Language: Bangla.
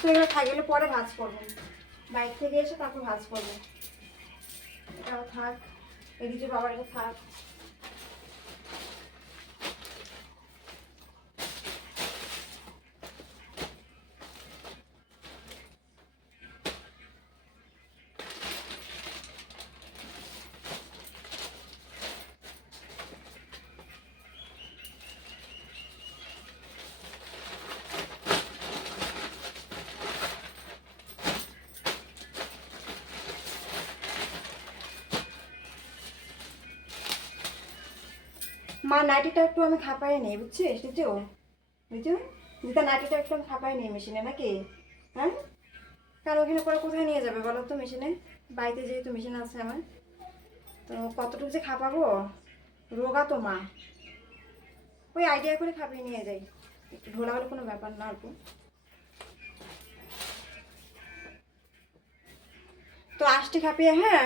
তো এগুলো থাকলে পরে ভাজ করব। বাইক থেকে এসে তারপর ভাজ করব। এটাও থাক, এদিকে বাবার এটা থাক। মা নাইটিটা একটু আমি খাপাই নিই, বুঝছিস? বুঝছ বুঝছ দিদা নাইটিটা একটু আমি খাপাই নিই মেশিনে, নাকি? হ্যাঁ? কারণ ওখানে করে কোথায় নিয়ে যাবে বলো তো মেশিনে? বাড়িতে যেহেতু মেশিন আছে আমার। তো কতটুকু যে খাপাবো? রোগা তো মা। ওই আইডিয়া করে খাপিয়ে নিয়ে যাই। একটু ঢোলা হলে কোনো ব্যাপার না অল্প। তো আষ্টে খাপিয়ে হ্যাঁ?